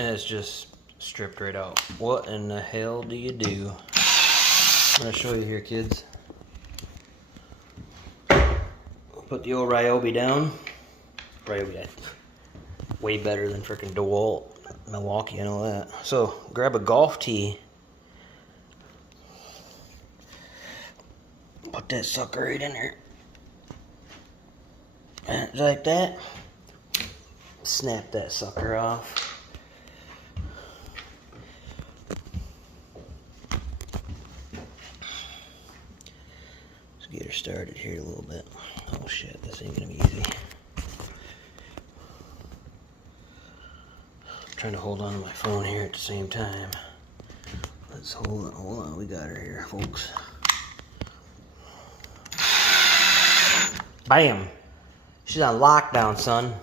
and it's just stripped right out. What in the hell do you do? I'm gonna show you here, kids. Put the old Ryobi down. Ryobi, way better than freaking DeWalt, Milwaukee, and all that. So grab a golf tee. Put that sucker right in there. And like that. Snap that sucker off. Let's get her started here a little bit. Oh shit, this ain't gonna be easy. I'm trying to hold on to my phone here at the same time. Let's hold on, we got her here, folks. Bam! She's on lockdown, son.